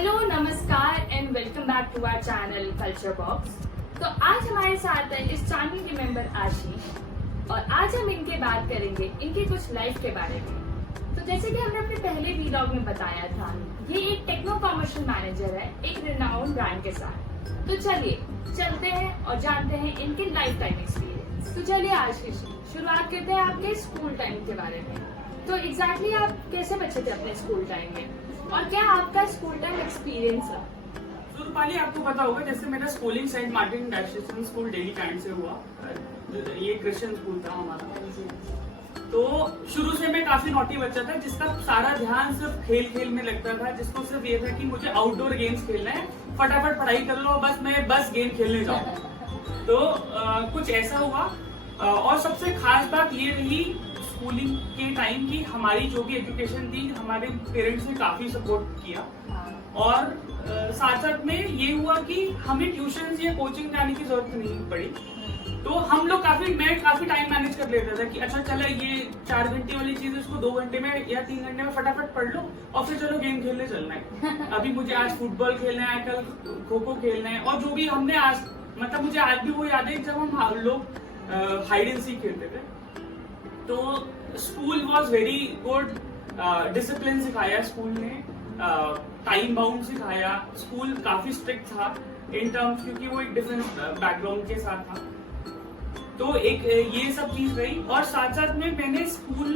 Hello नमस्कार and welcome back to our channel culture box. तो आज हमारे साथ है इस चैनल के मेंबर आशीष और आज हम इनके बात करेंगे इनकी कुछ लाइफ के बारे में। तो जैसे कि हमने अपने पहले वीलॉग में बताया था, ये एक टेक्नो कमर्शियल मैनेजर है एक रिनाउंड ब्रांड के साथ। तो चलिए चलते हैं और जानते हैं इनके लाइफ टाइम एक्सपीरियंस। तो चलिए आशीष, शुरुआत करते हैं आपके स्कूल टाइम के बारे में। तो एग्जैक्टली आप कैसे बचे थे अपने स्कूल टाइम में और क्या आपका स्कूल टाइम एक्सपीरियंस है? तो रूपाली, आपको पता होगा जैसे मेरा schooling saint Martin diocesan school Delhi cantt से हुआ। ये क्रिश्चियन स्कूल था हमारा। तो शुरू से मैं काफी नॉटी बच्चा था जिसका सारा ध्यान सिर्फ खेल खेल में लगता था, जिसको सिर्फ ये था कि मुझे आउटडोर गेम्स खेलना है, फटाफट पढ़ाई कर लो, बस गेम खेलने जाऊँ। तो कुछ ऐसा हुआ। और सबसे खास बात ये रही स्कूलिंग के टाइम की, हमारी जो भी एजुकेशन थी हमारे पेरेंट्स ने काफी सपोर्ट किया। और साथ साथ में ये हुआ कि हमें ट्यूशन या कोचिंग जाने की जरूरत नहीं पड़ी। तो हम लोग मैं काफी टाइम मैनेज कर लेता था कि अच्छा चलो ये 4 घंटे वाली चीज इसको 2 घंटे में या 3 घंटे में फटाफट पढ़ लो और फिर चलो गेम खेलने चलना है। अभी मुझे आज फुटबॉल खेलना है, कल खो खो खेलना है। और जो भी हमने आज मुझे आज भी वो याद है जब हम लोग हाइड एंड सीक खेलते थे। तो school was very good. Discipline सिखाया स्कूल ने, टाइम बाउंड सिखाया। स्कूल काफी स्ट्रिक्ट था इन टर्म्स, क्योंकि वो एक डिफरेंस बैकग्राउंड के साथ था। तो एक ये सब चीज रही। और साथ साथ में मैंने स्कूल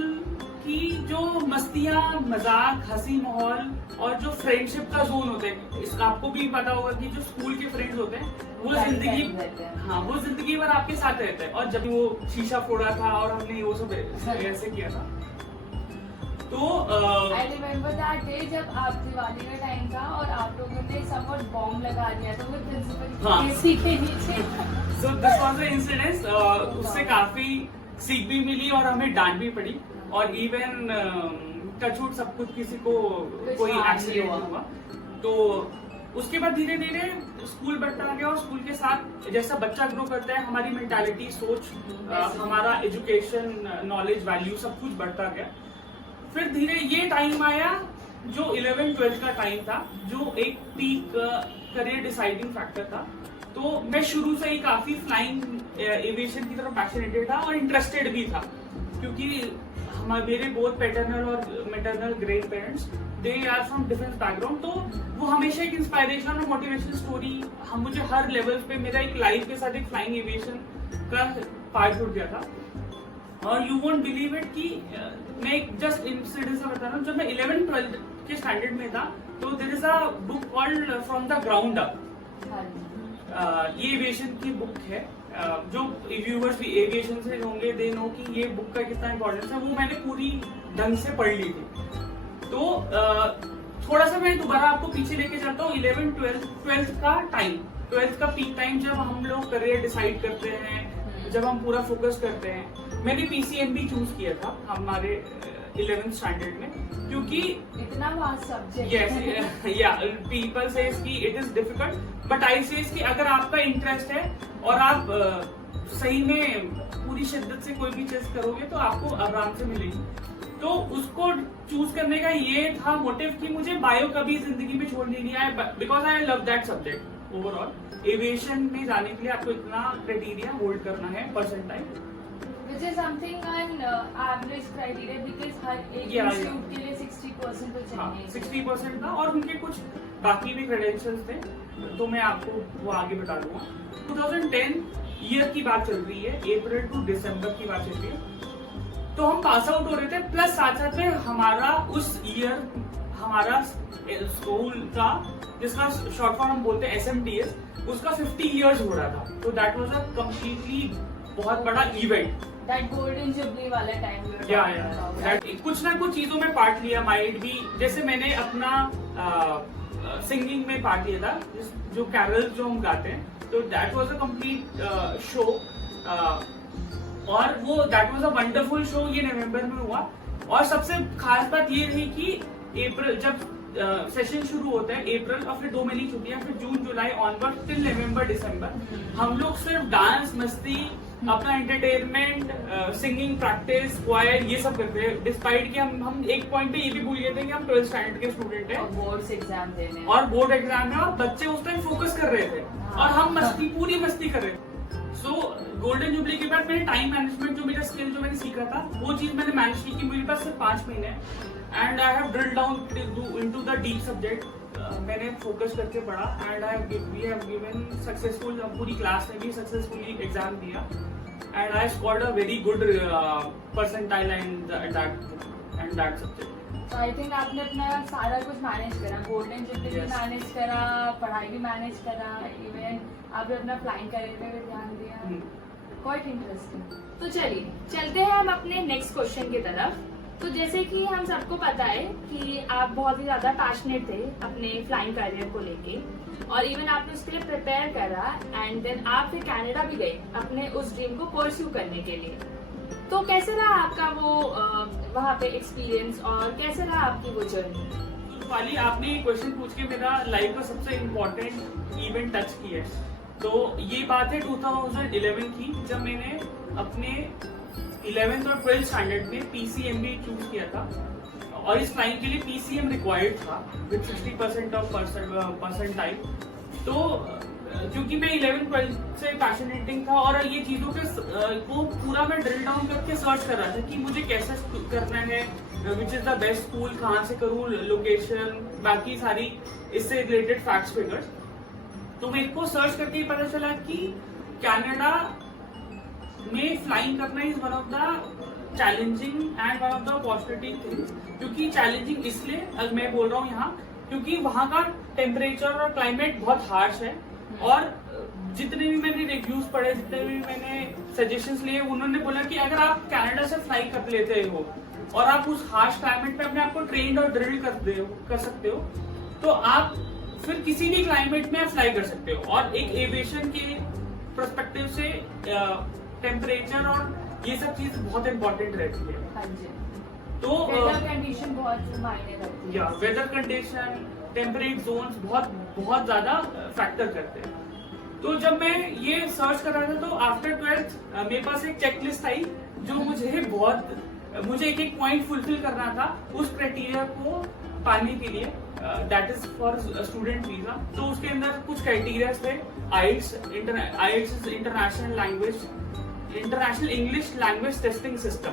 की जो मस्तियां, मजाक, हंसी माहौल और जो फ्रेंडशिप का जोन होता है, इसका आपको भी पता होगा कि जो स्कूल के फ्रेंड्स होते हैं वो जिंदगी भर आपके साथ रहते हैं। और जब वो शीशा फोड़ा था और हमने वो सब ऐसे किया था। तो आई रिमेम्बर दैट डे जब आप दिवाली का टाइम था और आप लोगों ने समवट बॉम्ब लगा दिया था वो प्रिंसिपल एसी के नीचे। So this was the incident. उससे काफी सीख भी मिली और हमें डांट भी पड़ी। और इवन टचवुड सब कुछ किसी को कोई एक्सीडेंट हुआ। तो उसके बाद धीरे धीरे स्कूल बढ़ता गया और स्कूल के साथ जैसा बच्चा ग्रो करता है हमारी मेंटालिटी, सोच, हमारा एजुकेशन, नॉलेज, वैल्यू सब कुछ बढ़ता गया। फिर धीरे ये टाइम आया जो 11th-12th का टाइम था, जो एक पीक करियर डिसाइडिंग फैक्टर था। तो मैं शुरू से ही काफी फ्लाइंग एविएशन की तरफ पैशनेटेड था और इंटरेस्टेड भी था, क्योंकि मेरे बोथ पैटर्नल और maternal great parents they are from different background. तो वो हमेशा एक इंस्पायरेशन और मोटिवेशन स्टोरी मुझे हर लेवल पे, मेरा एक लाइफ के साथ एक फ्लाइंग एविएशन का पार्ट जुड़ गया था। और यू वोंट बिलीव इट कि मैं जस्ट इंसिडेंट से बता रहा हूँ। जब मैं 11th-12th के स्टैंडर्ड में था तो there is a book called from the ground up. ये एविएशन की बुक है। जो व्यूअर्स भी एविएशन से होंगे दे नो कि ये बुक का कितना इंपॉर्टेंस है। वो मैंने पूरी ढंग से पढ़ ली थी। तो थोड़ा सा मैं दोबारा आपको पीछे लेके जाता हूँ। 11th-12th का टाइम, 12th का पीक टाइम, जब हम लोग करियर डिसाइड करते हैं, जब हम पूरा फोकस करते हैं। मैंने पीसीएमबी चूज किया था हमारे 11th स्टैंडर्ड में, क्योंकि इतना वास्ट सब्जेक्ट। यस या पीपल सेज कि it is difficult, but I says कि अगर आपका इंटरेस्ट है और आप सही में पूरी शिद्दत से कोई भी चीज करोगे तो आपको आराम से मिलेगी। तो उसको चूज करने का ये था मोटिव कि मुझे बायो कभी जिंदगी में छोड़नी नहीं है, because I love that subject overall. Aviation में जाने के लिए आपको इतना क्राइटेरिया होल्ड करना है percentile, which is something an average criteria because हर एक इंस्टीट्यूट के लिए 60% तो चाहिए। 60% था और उनके कुछ बाकी भी क्रेडेंशियल्स थे, तो मैं आपको वो आगे बता दूंगा। 2010 ईयर की बात चल रही है, अप्रैल टू दिसंबर की बात चल रही है। तो हम पास आउट हो रहे थे, प्लस साथ साथ में हमारा उस ईयर हमारा स्कूल का, जिसका शॉर्ट फॉर्म हम बोलते हैं SMTS, उसका 50 ईयर्स हो रहा था। तो दैट वाज अ कम्प्लीटली बहुत बड़ा इवेंट। That golden jubilee वाला टाइम। कुछ ना कुछ चीजों में पार्ट लिया, माइट भी, जैसे मैंने अपना सिंगिंग में पार्ट लिया था, जो कैरल जो हम गाते हैं। तो that was a complete show. और वो that was a wonderful show. ये नवंबर में हुआ। और सबसे खास बात ये रही कि अप्रैल जब सेशन शुरू होता है, अप्रैल और फिर 2 महीने छुट्टियां, फिर जून जुलाई ऑनवर्ड टिल नवंबर दिसंबर हम लोग सिर्फ डांस, मस्ती अपना एंटरटेनमेंट, सिंगिंग प्रैक्टिस, क्वायर, ये सब करते हैं। डिस्पाइट कि हम एक पॉइंट पे ये भी भूल गए थे कि हम 12th स्टैंडर्ड के स्टूडेंट हैं और बोर्ड एग्जाम देने और बोर्ड एग्जाम है, और बच्चे उस टाइम फोकस कर रहे थे और हम पूरी मस्ती कर रहे थे। सो गोल्डन जुबली के बाद मैंने टाइम मैनेजमेंट, जो मेरा स्किल जो मैंने सीखा था, वो चीज मैंने मैनेज की कि मेरे पास सिर्फ 5 महीने and I have drill down into the deep subject. मैंने फोकस करके पढ़ा and we have given successful, पूरी क्लास ने भी सक्सेसफुली एग्जाम दिया and I scored a very good percentile in that subject. तो आई थिंक आपने अपना सारा कुछ मैनेज करा, गोल्डन जुबली भी Yes. मैनेज करा, पढ़ाई भी मैनेज करा, इवन आपने अपना फ्लाइंग करियर पे भी ध्यान दिया। Quite interesting. तो चलिए चलते हैं हम अपने नेक्स्ट क्वेश्चन की तरफ। तो जैसे कि हम सबको पता है कि आप बहुत ही ज्यादा पैशनेट थे अपने फ्लाइंग करियर को लेके, और इवन आपने उसके लिए प्रिपेयर करा एंड देन आप फिर कनाडा भी गए अपने उस ड्रीम को परस्यू करने के लिए। तो कैसे रहा आपका वो वहाँ पे एक्सपीरियंस, और कैसे रहा आपकी वो जर्नी? पाली, आपने ये क्वेश्चन पूछ के मेरा लाइफ का सबसे इम्पोर्टेंट इवेंट टच किया है। तो ये बात है 2011 की, जब मैंने अपने 11th और 12th स्टैंडर्ड में PCMB चूज किया था, और इस फ्लाइंग के लिए PCM रिक्वायर्ड था विद 60% ऑफ परसेंटाइल। तो क्योंकि मैं 11th-12th से पैशनेटिंग था और ये चीजों के को पूरा मैं ड्रिल डाउन करके सर्च कर रहा था कि मुझे कैसे करना है, which is the best school, कहाँ से करूँ, लोकेशन, बाकी सारी इससे रिलेटेड फैक्ट्स फिगर्स। तो मेरे को सर्च करके ही पता चला कि कनाडा में फ्लाइंग करना is one of the challenging and one of the opportunity thing. क्योंकि चैलेंजिंग इसलिए मैं बोल रहा हूँ यहाँ, क्योंकि वहाँ का टेम्परेचर और क्लाइमेट बहुत हार्श है, और जितने भी मैंने रिव्यूज पढ़े, जितने भी मैंने सजेशंस लिए, उन्होंने बोला कि अगर आप कनाडा से फ्लाई कर लेते हो और आप उस हार्श क्लाइमेट में अपने आप को ट्रेंड और ड्रिल कर सकते हो, तो आप फिर किसी भी क्लाइमेट में आप फ्लाई कर सकते हो। और एक एविएशन के पर्सपेक्टिव से टेम्परेचर और ये सब चीज बहुत इंपॉर्टेंट रहती है। हाँ जी। तो वेदर कंडीशन बहुत मायने रखती है। या वेदर कंडीशन, टेम्परेट जोन्स बहुत ज्यादा फैक्टर करते हैं। तो जब मैं ये सर्च कर रहा था, तो आफ्टर 12th मेरे पास एक चेकलिस्ट आई जो मुझे एक एक पॉइंट फुलफिल करना था उस क्राइटेरिया को पाने के लिए, that is for student visa. तो उसके अंदर कुछ क्राइटेरिया थे। IELTS international English language testing system,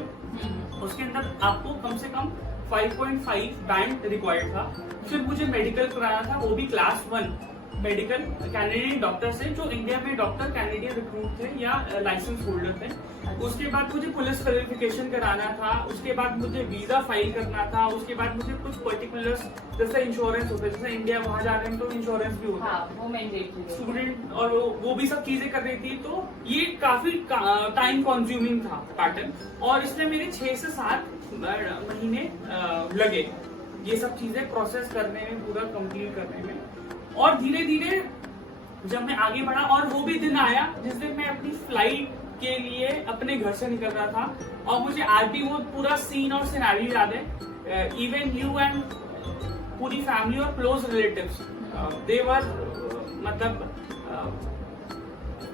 उसके अंदर आपको कम से कम 5.5 बैंड रिक्वायर्ड था। फिर मुझे मेडिकल कराना था, वो भी क्लास 1 मेडिकल, कैनेडियन डॉक्टर से, जो इंडिया में डॉक्टर कैनेडियन रिक्रूट थे या लाइसेंस होल्डर थे। उसके बाद मुझे पुलिस वेरिफिकेशन कराना था, उसके बाद मुझे वीजा फाइल करना था, उसके बाद मुझे कुछ पर्टिकुलर्स जैसे इंश्योरेंस होता है, जैसे इंडिया वहां जा रहे हैं तो इंश्योरेंस भी होता है, हाँ, वो मैंडेटरी है स्टूडेंट, और वो भी सब चीजें कर रही थी। तो ये काफी टाइम कंज्यूमिंग था पैटर्न, और इसमें मेरे 6 से 7 महीने लगे ये सब चीजें प्रोसेस करने में, पूरा कंप्लीट करने में। और धीरे धीरे जब मैं आगे बढ़ा, और वो भी दिन आया जिस दिन मैं अपनी फ्लाइट के लिए अपने घर से निकल रहा था, और मुझे आज भी वो पूरा सीन और सिनेरियो याद है। इवन यू एंड पूरी फैमिली और क्लोज रिलेटिव्स, दे वर, मतलब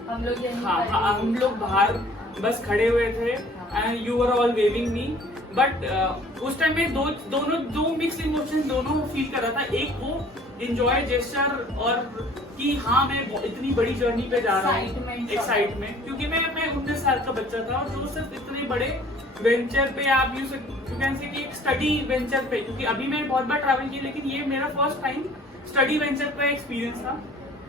हम लोग बाहर बस खड़े हुए थे and you were all waving me. But उस टाइम में दो मिक्स इमोशन दोनों फील कर रहा था। एक वो इंजॉय जेस्चर, और कि हाँ मैं इतनी बड़ी जर्नी पे जा रहा हूँ, एक्साइटमेंट, क्योंकि मैं 19 साल का बच्चा था, और जो सिर्फ इतने बड़े वेंचर पे, आप यू कैन से कि एक स्टडी वेंचर पे, क्योंकि अभी मैं बहुत बार ट्रैवल की, लेकिन ये मेरा फर्स्ट टाइम स्टडी वेंचर पे एक्सपीरियंस था।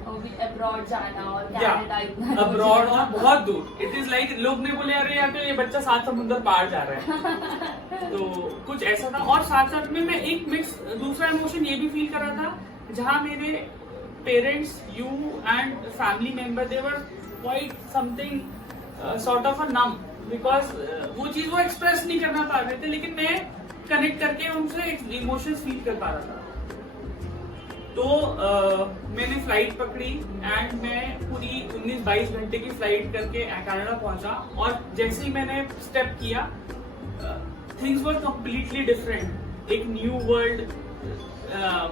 अब्रॉड जाना और कनाडा इतना अब्रॉड और बहुत दूर। इट इज लाइक लोग ने बोले अरे यार तो ये बच्चा 7 समुद्र पार जा रहा है। तो कुछ ऐसा था, और साथ साथ में मैं एक मिक्स दूसरा इमोशन ये भी फील कर रहा था, जहाँ मेरे parents, you and family member, they were quite something sort of a numb, because वो चीज वो एक्सप्रेस नहीं करना पा रहे थे, लेकिन मैं कनेक्ट करके उनसे इमोशंस फील कर पा रहा था। तो मैंने फ्लाइट पकड़ी एंड मैं पूरी 19-22 घंटे की फ्लाइट करके कनाडा पहुंचा, और जैसे ही मैंने स्टेप किया, थिंग्स वर कम्प्लीटली डिफरेंट। एक न्यू वर्ल्ड,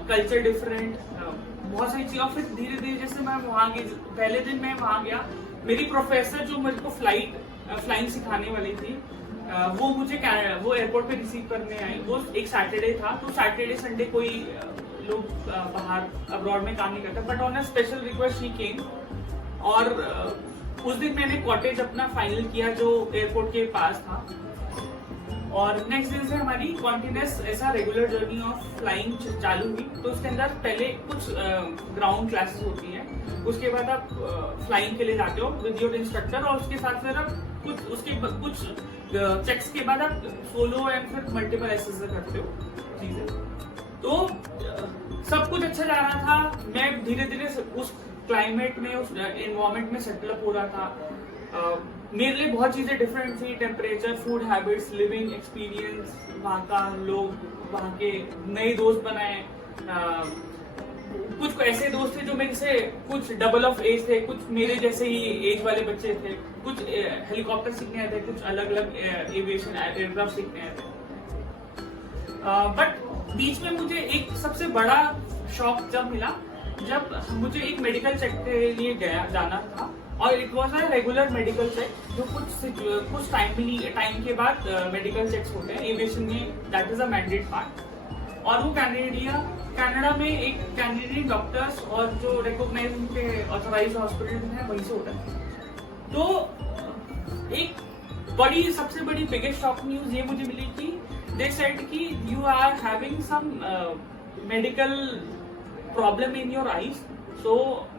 कल्चर डिफरेंट, बहुत सारी चीजें। और फिर धीरे धीरे जैसे मैं वहां गई, पहले दिन मैं वहां गया मेरी प्रोफेसर जो मेरे को फ्लाइंग सिखाने वाली थी, वो मुझे वो एयरपोर्ट पे रिसीव करने आई। वो एक सैटरडे था, तो सैटरडे संडे कोई लोग बाहर अब्रॉड में काम नहीं करते, but on a special request she came. और उस दिन मैंने कॉटेज अपना फाइनल किया जो एयरपोर्ट के पास था। और नेक्स्ट दिन से हमारी कॉन्टिन्यूस ऐसा रेगुलर जर्नी ऑफ फ्लाइंग चालू हुई। तो उसके अंदर पहले कुछ ग्राउंड क्लासेस होती हैं, उसके बाद आप फ्लाइंग के लिए जाते हो विद योर इंस्ट्रक्टर, और उसके साथ फिर आप कुछ चेक्स के बाद आप सोलो एंड फिर मल्टीपल एक्सरसाइज करते हो चीजें। तो सब कुछ अच्छा जा रहा था। मैं धीरे धीरे उस क्लाइमेट में, उस एनवायरमेंट में सेटल अप हो रहा था। मेरे लिए बहुत चीजें डिफरेंट थी, temperature, food habits, living experience, वहाँ का लोग, वहाँ के नए दोस्त बनाए। कुछ ऐसे दोस्त थे जो मेरे से कुछ डबल ऑफ एज थे, कुछ मेरे जैसे ही एज वाले बच्चे थे, कुछ हेलीकॉप्टर सीखने आए थे, कुछ अलग अलग एविएशन एयरक्राफ्ट सीखने आए थे। बट बीच में मुझे एक सबसे बड़ा शॉक जब मिला, जब मुझे एक मेडिकल चेक के लिए जाना था, और it was a regular medical check जो कुछ टाइम के बाद मेडिकल चेक्स होते हैं एविएशन में, that is a mandate part. और वो कनाडा में एक कैनेडियन डॉक्टर्स और जो रिकॉग्नाइज उनके ऑथराइज हॉस्पिटल हैं वहीं से होता है। तो एक सबसे बड़ी बिगेस्ट शॉक न्यूज ये मुझे मिली कि दे सेड कि you are having some medical problem in your eyes, so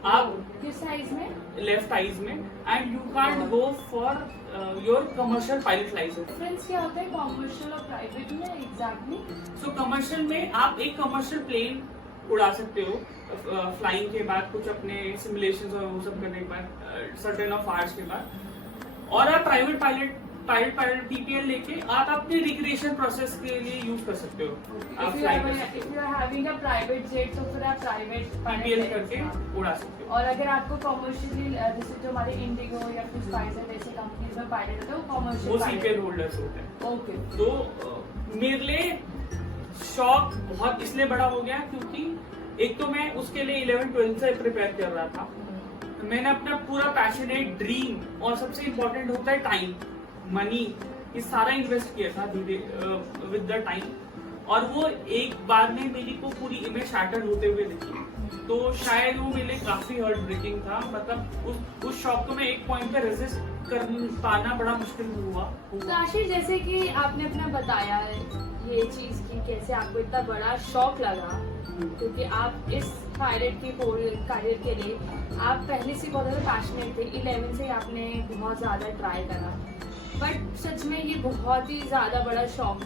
आप किस आईज में? लेफ्ट आईज में, and you can't go for your commercial pilot licence. Friends क्या होता है कमर्शियल और प्राइवेट में एग्जैक्टली? सो कमर्शियल में आप एक कमर्शियल प्लेन उड़ा सकते हो फ्लाइंग के बाद, कुछ अपने सिमुलेशंस और वो सब करने के बाद, सर्टेन ऑफ आवर्स के बाद। और आप प्राइवेट पायलट पीपीएल लेके आप अपने रिक्रिएशन प्रोसेस के लिए यूज कर सकते हो। आप if you are having a private jet तो फिर आप प्राइवेट पीपीएल करके उड़ा सकते हो। और अगर आपको कमर्शियली जैसे जो हमारे इंडिगो या फिर स्पाइसजेट ऐसे कंपनीज में पायलट होते हैं वो कमर्शियल, वो सीपीएल होल्डर्स होते हैं। ओके। तो मेरे लिए शॉक बहुत इसलिए बड़ा हो गया क्योंकि एक तो मैं उसके लिए 11-12 से प्रिपेयर कर रहा था। मैंने अपना पूरा पैशनेट ड्रीम, और सबसे इम्पोर्टेंट होता है टाइम, मनी, ये सारा इन्वेस्ट किया था विद द टाइम। और वो एक बार में मेरी को पूरी इमेज शैटर होते हुए दिखी, तो शायद वो मेरे लिए काफी हर्ट ब्रेकिंग था। मतलब उस शॉक को मैं एक पॉइंट पे रेजिस्ट कर पाना बड़ा मुश्किल हुआ। तो आशीष, जैसे कि आपने अपना बताया ये चीज की कैसे आपको इतना बड़ा शॉक लगा, क्योंकि आप इस पायलट की करियर के लिए आप पहले से बहुत ज्यादा पैशनेट थे। 11 से आपने बहुत ज्यादा ट्राई करा, बट सच में ये बहुत ही ज़्यादा बड़ा शॉक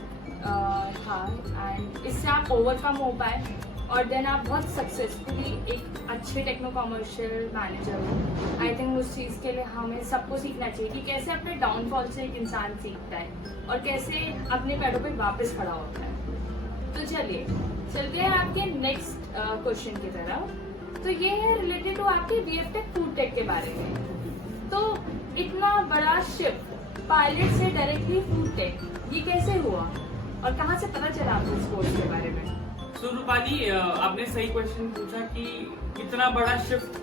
था, एंड इससे आप ओवरकम हो पाए, और देन आप बहुत सक्सेसफुली एक अच्छे टेक्नो कमर्शियल मैनेजर हो। आई थिंक उस चीज़ के लिए हमें सबको सीखना चाहिए कि कैसे अपने डाउनफॉल से एक इंसान सीखता है और कैसे अपने पैरों पे वापस खड़ा होता है। तो चलिए चलते हैं आपके नेक्स्ट क्वेश्चन की तरफ। तो ये है रिलेटेड टू आपके वीएफटेक फूड टेक के बारे में। तो इतना बड़ा शिफ्ट पायलट से डायरेक्टली फूड टेक, ये कैसे हुआ और कहाँ से पता चला आपको इस कोर्स के बारे में? तो रूपाली, आपने सही क्वेश्चन पूछा कि इतना बड़ा शिफ्ट,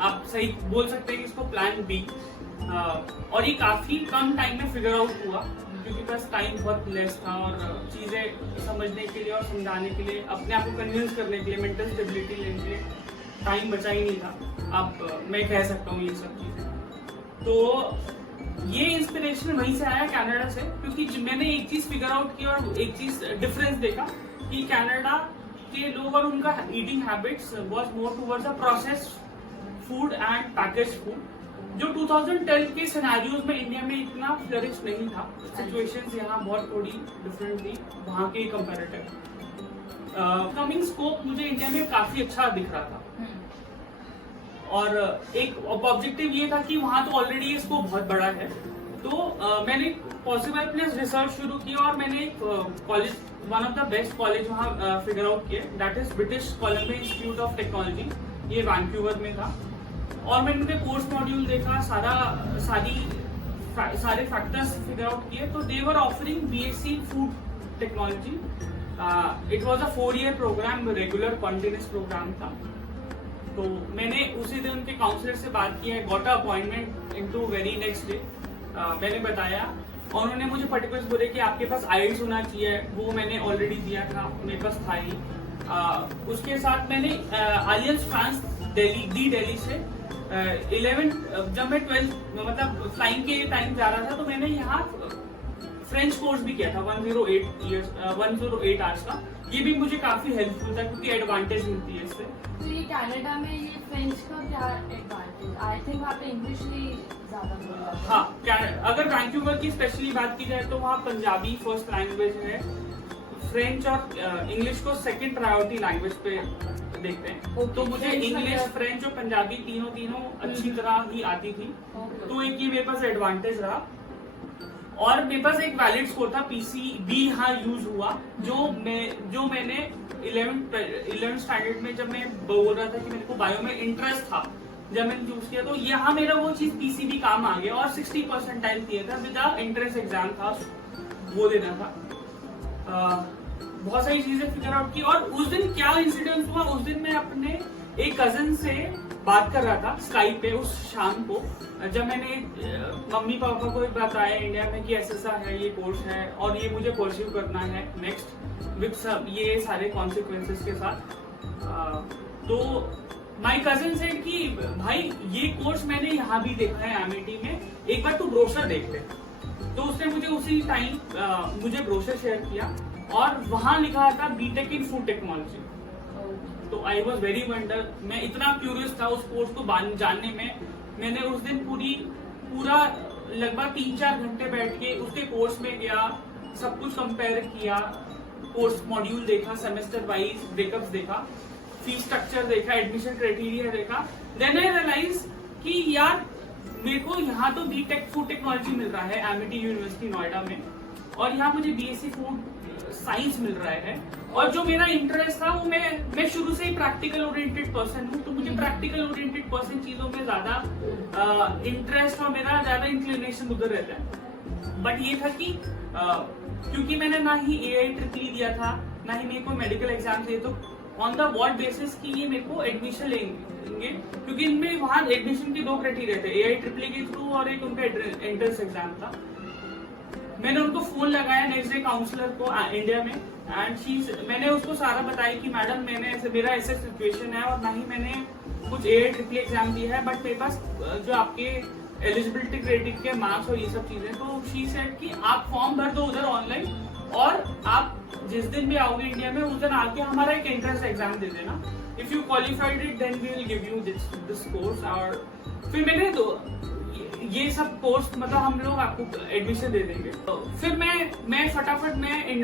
आप सही बोल सकते हैं कि इसको प्लान बी, और ये काफी कम टाइम में फिगर आउट हुआ क्योंकि बस टाइम बहुत लेस था, और चीजें समझने के लिए और समझाने के लिए, अपने आप को कन्विंस करने के लिए, मेंटल स्टेबिलिटी लेने के लिए टाइम बचा ही नहीं था। अब मैं कह सकता हूँ ये सब चीजें। तो ये इंस्पिरेशन वहीं से आया कनाडा से, क्योंकि मैंने एक चीज फिगर आउट की और एक चीज डिफरेंस देखा कि कनाडा के लोग और उनका eating habits was more towards the processed food and packaged food, जो 2010 के सिनेरियोज में इंडिया में इतना फ्लरिश नहीं था। सिचुएशंस यहाँ बहुत थोड़ी डिफरेंट थी वहाँ के कंपैरेटिव। कमिंग स्कोप मुझे इंडिया में काफी अच्छा दिख रहा था, और एक ऑब्जेक्टिव ये था कि वहाँ तो ऑलरेडी ये स्कोप बहुत बड़ा है। तो मैंने पॉसिबल प्लेस रिसर्च शुरू की और मैंने एक college, one of the best college वहाँ फिगर आउट किया, that is British Columbia institute of technology, ये वैंकूवर में था। और मैंने उनके कोर्स मॉड्यूल देखा, सारे फैक्टर्स फिगर आउट किए। तो they were offering BSc food technology. It was a 4-year programme, regular continuous programme था। तो मैंने उसी दिन उनके काउंसलर से बात की है, got a appointment into very next day. मैंने बताया और उन्होंने मुझे पर्टिकुलर्स बोले कि आपके पास आइल्स होना चाहिए, वो मैंने ऑलरेडी दिया था, मेरे पास था ही। उसके साथ मैंने आलियंस फ्रांस दिल्ली से 11 जब मैं 12 मतलब फ्लाइंग के टाइम जा रहा था तो मैंने यहाँ फ्रेंच कोर्स भी किया था 108 आवर्स का। ये भी मुझे काफी हेल्पफुल था क्योंकि एडवांटेज मिलती है इससे। तो ये कनाडा में ये फ्रेंच का क्या एडवांटेज? आई थिंक वहाँ पे इंग्लिश ही ज्यादा बोला जाता है। हाँ, अगर वैंकूवर की स्पेशली बात की जाए तो वहाँ पंजाबी फर्स्ट लैंग्वेज है, फ्रेंच और इंग्लिश को सेकंड प्रायोरिटी लैंग्वेज पे देखते हैं। तो मुझे इंग्लिश, फ्रेंच और पंजाबी तीनों अच्छी तरह ही आती थी। तो एक ये मेरे पास एडवांटेज रहा। और मेरे पास एक वैलिड स्कोर था, PCB यहाँ यूज हुआ, जो मैंने 11th स्टैंडर्ड में जब मैं बोल रहा था कि मेरे को बायो में इंटरेस्ट था, जब मैंने चूज किया तो यहाँ मेरा वो चीज PCB काम आ गया और 60 परसेंटाइल किया था विद इंट्रेंस एग्जाम था, वो देना था। बहुत सारी चीजें फिगर आउट की। और उस दिन क्या इंसिडेंट हुआ, उस दिन मैं अपने एक कजन से बात कर रहा था स्काइप पे उस शाम को, जब मैंने मम्मी पापा को बताया इंडिया में कि ऐसा है, ये कोर्स है और ये मुझे परस्यू करना है नेक्स्ट विद सब ये सारे कॉन्सिक्वेंसेस के साथ। तो माय कजिन सेड कि भाई ये कोर्स मैंने यहाँ भी देखा है एमिटी में, एक बार तू ब्रोशर देख ले। तो उसने मुझे उसी टाइम मुझे ब्रोशर शेयर किया और वहां लिखा था बीटेक इन फूड टेक्नोलॉजी। तो आई वॉज वेरी वंडर, मैं इतना क्यूरियस था उस कोर्स को जानने में। मैंने उस दिन पूरा लगभग 3-4 घंटे बैठ के उसके कोर्स में गया, सब कुछ कंपेयर किया, कोर्स मॉड्यूल देखा, सेमेस्टर वाइज ब्रेकअप्स देखा, फीस स्ट्रक्चर देखा, एडमिशन क्राइटेरिया देखा। देन आई रियलाइज कि यार मेरे को यहाँ तो बीटेक फूड टेक्नोलॉजी मिल रहा है एमिटी यूनिवर्सिटी नोएडा में, और यहाँ मुझे BSc फूड साइंस मिल रहा है। और जो मेरा इंटरेस्ट था वो मैं शुरू से ही प्रैक्टिकल ओरिएंटेड पर्सन हूँ, तो मुझे प्रैक्टिकल ओरिएंटेड पर्सन चीजों में ज्यादा इंटरेस्ट और मेरा ज्यादा इंक्लिनेशन उधर रहता है। बट ये था कि क्योंकि मैंने ना ही AIEEE दिया था, ना ही मेरे को मेडिकल एग्जाम दिए, तो ऑन द व्हाट बेसिस की ये मेरे को एडमिशन लेंगे, क्योंकि इनमें वहां एडमिशन के 2 क्राइटेरिया थे, AIEEE के थ्रू और एक उनका एंट्रेंस एग्जाम था। मैंने उनको फोन लगाया नेक्स्ट डे काउंसलर को इंडिया में, एंड मैंने उसको सारा बताया कि मैडम मेरा ऐसा सिचुएशन है और ना ही मैंने कुछ AIEEE एग्जाम दिया है, बट मेरे पास जो आपके एलिजिबिलिटी क्राइटेरिया के मार्क्स और ये सब चीजें। तो शी सेड कि आप फॉर्म भर दो उधर ऑनलाइन, और आप जिस दिन भी आओगे इंडिया में उस दिन आके हमारा एक एंट्रेंस एग्जाम दे देना। If you qualified it then we will give you this course. और फिर मैंने ये सब कोर्स मतलब हम लोग आपको एडमिशन दे देंगे। तो फिर मैं फटाफट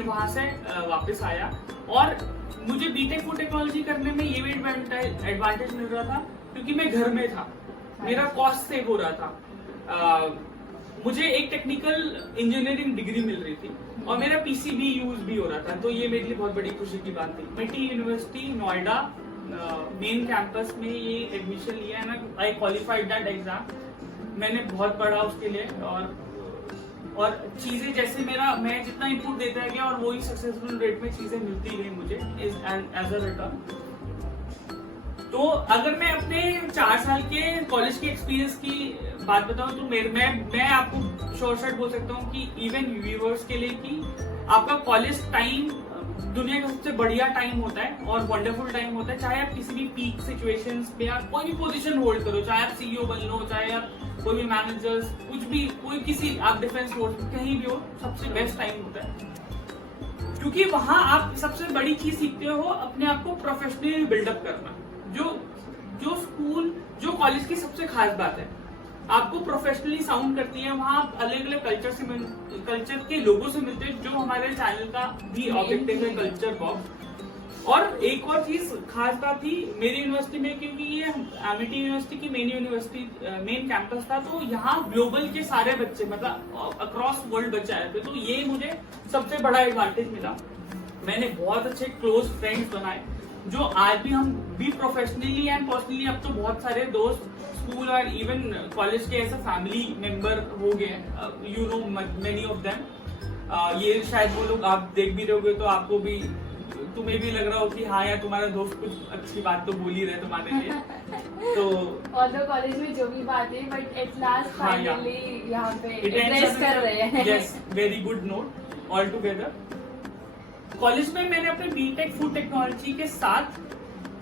वहां से वापस आया, और मुझे बीटेक फूड टेक्नोलॉजी करने में ये भी एडवांटेज मिल रहा था क्योंकि मैं घर में था, मेरा कॉस्ट सेव हो रहा था। मुझे एक टेक्निकल इंजीनियरिंग डिग्री मिल रही थी और मेरा PCB यूज भी हो रहा था, तो ये मेरे लिए बहुत बड़ी खुशी की बात थी। Amity university Noida main campus में ये एडमिशन लिया है ना, आई क्वालिफाइड दैट एग्जाम। मैंने बहुत पढ़ा उसके लिए, और चीजें जैसे मैं जितना इनपुट देता गया और वही सक्सेसफुल रेट में चीजें मिलती गई मुझे एज अ रिटर्न। तो अगर मैं अपने 4 साल के कॉलेज के एक्सपीरियंस की बात बताऊं तो मैं आपको शॉर्ट बोल सकता हूं कि इवन व्यूअर्स के लिए कि आपका कॉलेज टाइम दुनिया का सबसे बढ़िया टाइम होता है और वंडरफुल टाइम होता है। चाहे आप किसी भी पीक सिचुएशंस पे आप कोई भी पोजीशन होल्ड करो, चाहे आप CEO बन लो, चाहे आप कोई भी मैनेजर्स, कुछ भी किसी आप डिफेंस फोर्स कहीं भी हो, सबसे बेस्ट टाइम होता है, क्योंकि वहां आप सबसे बड़ी चीज सीखते हो अपने आप को प्रोफेशनली बिल्डअप करना। जो स्कूल जो कॉलेज की सबसे खास बात है, आपको प्रोफेशनली साउंड करती है। वहां आप अलग अलग कल्चर के लोगों से मिलते हैं, जो हमारे चैनल का भी ऑब्जेक्टिव है, कल्चर बॉक्स। और एक और चीज खास बात थी मेरी यूनिवर्सिटी में, क्योंकि ये एमिटी यूनिवर्सिटी की मेन कैंपस था, तो यहाँ ग्लोबल के सारे बच्चे मतलब अक्रॉस वर्ल्ड बच्चे आए थे, तो ये मुझे सबसे बड़ा एडवांटेज मिला। मैंने बहुत अच्छे क्लोज फ्रेंड्स बनाए, जो आज भी हम भी प्रोफेशनली एंड पर्सनली अब तो बहुत सारे दोस्त स्कूल और इवन कॉलेज के ऐसे फैमिली मेंबर हो गए, you know many of them. ये शायद वो लोग आप देख भी रहोगे तो आपको भी तुम्हें भी लग रहा हो कि हाँ यार तुम्हारा दोस्त कुछ अच्छी बात तो बोल ही रहे तुम्हारे लिए। तो ऑल्दो कॉलेज में जो भी बात है, बट एट लास्ट फाइनली यहाँ पे एड्रेस कर रहे हैं। Yes, very good note all together. College में मैंने अपने बीटेक फूड टेक्नोलॉजी के साथ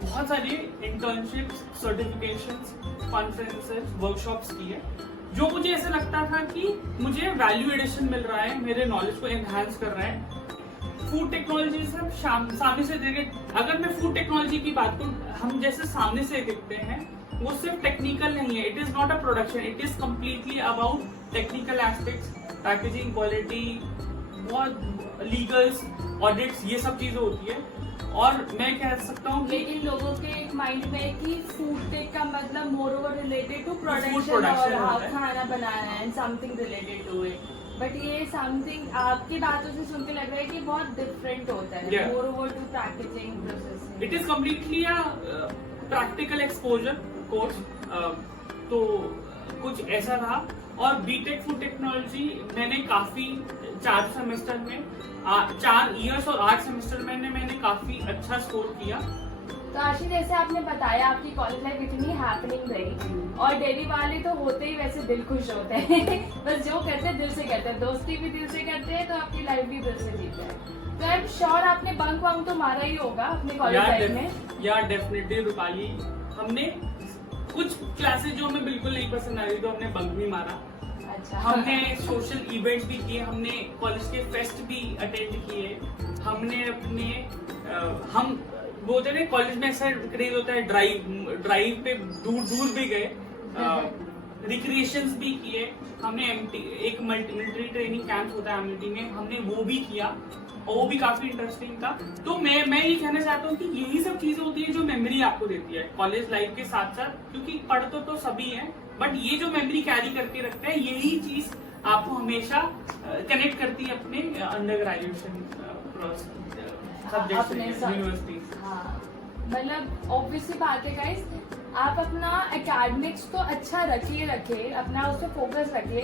बहुत सारी इंटर्नशिप्स, सर्टिफिकेशंस, कॉन्फ्रेंसेस, वर्कशॉप्स किए, जो मुझे ऐसा लगता था कि मुझे वैल्यू एडिशन मिल रहा है, मेरे नॉलेज को एनहांस कर रहा है। फूड टेक्नोलॉजी से हम सामने से देखे, अगर मैं फूड टेक्नोलॉजी की बात करूं, हम जैसे सामने से देखते हैं वो सिर्फ टेक्निकल नहीं है, it is not a production, it is completely about technical aspects, packaging, quality, बहुत लीगल्स, ऑडिट्स, ये सब चीजें होती है। और मैं कह सकता हूँ, लेकिन लोगों के एक माइंड में है कि फूड टेक का मतलब more over related to production production और होता है। खाना बनाना and something related to it, but ये समथिंग आपकी बातों से सुन के लग रहा है कि बहुत डिफरेंट होता है, Yeah. Moreover to packaging processing. It is completely practical exposure course. तो कुछ ऐसा रहा। और बीटेक फूड टेक्नोलॉजी मैंने काफी 4 सेमेस्टर में 4 इयर्स और 8 सेमेस्टर में मैंने काफी अच्छा स्कोर किया। तो आशीष, जैसे आपने बताया आपकी कॉलेज लाइफ इतनी हैपनिंग रही, और डेली वाले तो होते ही वैसे दिल खुश होते हैं बस जो करते हैं दिल से करते हैं, दोस्ती भी दिल से करते हैं, तो आपकी लाइफ भी दिल से जीते हैं। तो आई एम श्योर आपने बंक वंक तो मारा ही होगा अपने कॉलेज लाइफ में। या डेफिनेटली रूपाली, हमने कुछ क्लासेस जो हमें बिल्कुल नहीं पसंद आ रही तो हमने बंक भी मारा। अच्छा। हमने सोशल इवेंट्स भी किए, हमने कॉलेज के फेस्ट भी अटेंड किए, हमने अपने हम बोलते हैं कॉलेज में ऐसा क्रेज होता है, ड्राइव पे दूर दूर भी गए, रिक्रिएशंस भी किए, हमने एक मिलिट्री ट्रेनिंग कैंप होता है एमटी में, हमने वो भी किया और वो भी काफी इंटरेस्टिंग था। तो मैं ये कहना चाहता हूँ कि यही सब चीजें होती है जो मेमोरी आपको देती है कॉलेज लाइफ के साथ साथ, क्योंकि पढ़ तो सभी हैं, बट ये जो मेमोरी कैरी करके रखते हैं, यही चीज आपको हमेशा कनेक्ट करती है अपने अंडर ग्रेजुएशन सब्जेक्ट यूनिवर्सिटी। हाँ, मतलब ऑब्वियसली बात है गाइस, आप अपना एकेडमिक्स तो अच्छा रखिए, अपना उस पर फोकस रखिए,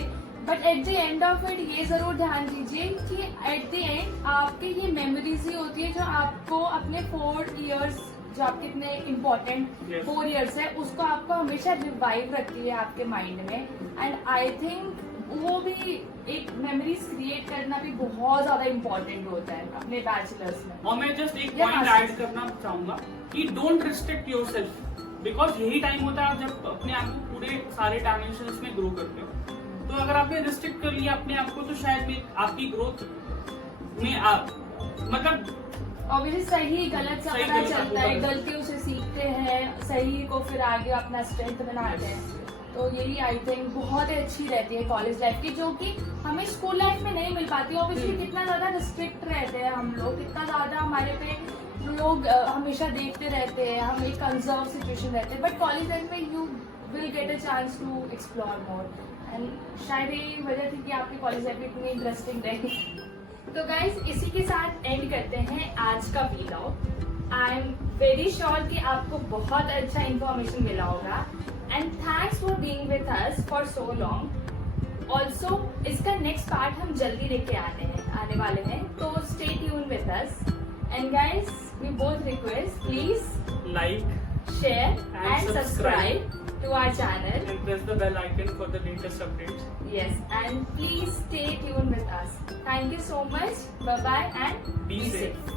but at the end of it ये जरूर ध्यान दीजिए कि एट द एंड आपके ये मेमोरीज ही होती है जो आपको अपने 4 इयर्स, जो आपके इतने इम्पोर्टेंट 4 इयर्स है, उसको आपको हमेशा रिवाइव रखिए आपके माइंड में। एंड आई थिंक वो भी एक मेमोरीज क्रिएट करना भी बहुत ज्यादा इम्पोर्टेंट होता है अपने बैचलर्स में। और मैं जस्ट एक पॉइंट ऐड करना चाहूंगा कि डोंट रिस्ट्रिक्ट योरसेल्फ, बिकॉज यही टाइम होता है जब अपने आप को पूरे सारे डायमेंशंस में ग्रो करते हो। तो अगर आपने रिस्ट्रिक्ट कर लिया अपने आप को, तो शायद में आपकी ग्रोथ में आप मतलब ऑब्वियसली सही गलत का पता चलता है, गलतियों से सीखते हैं, सही को फिर आगे अपना स्ट्रेंथ बनाते हैं। तो यही आई थिंक बहुत ही अच्छी रहती है कॉलेज लाइफ की, जो कि हमें स्कूल लाइफ में नहीं मिल पाती। ऑब्वियसली कितना ज्यादा रिस्ट्रिक्ट रहते हैं हम लोग, कितना ज्यादा हमारे पे लोग हमेशा देखते रहते हैं, हम एक कंजर्व सिचुएशन रहते हैं, बट कॉलेज लाइफ में you will get a chance to explore more. And शायद यही वजह थी कि आपकी कॉलेज लाइफ इतनी इंटरेस्टिंग रही। तो गाइज, इसी के साथ एंड करते हैं आज का vlog. I am very sure कि आपको बहुत अच्छा इन्फॉर्मेशन मिला होगा, and thanks for being with us for so long. Also इसका नेक्स्ट पार्ट हम जल्दी लेके आने वाले हैं, तो stay tune with us. And guys, we both request please like, share and subscribe to our channel. and press the bell icon for the latest updates. Yes, and please stay tuned with us. Thank you so much. Bye bye and Be safe.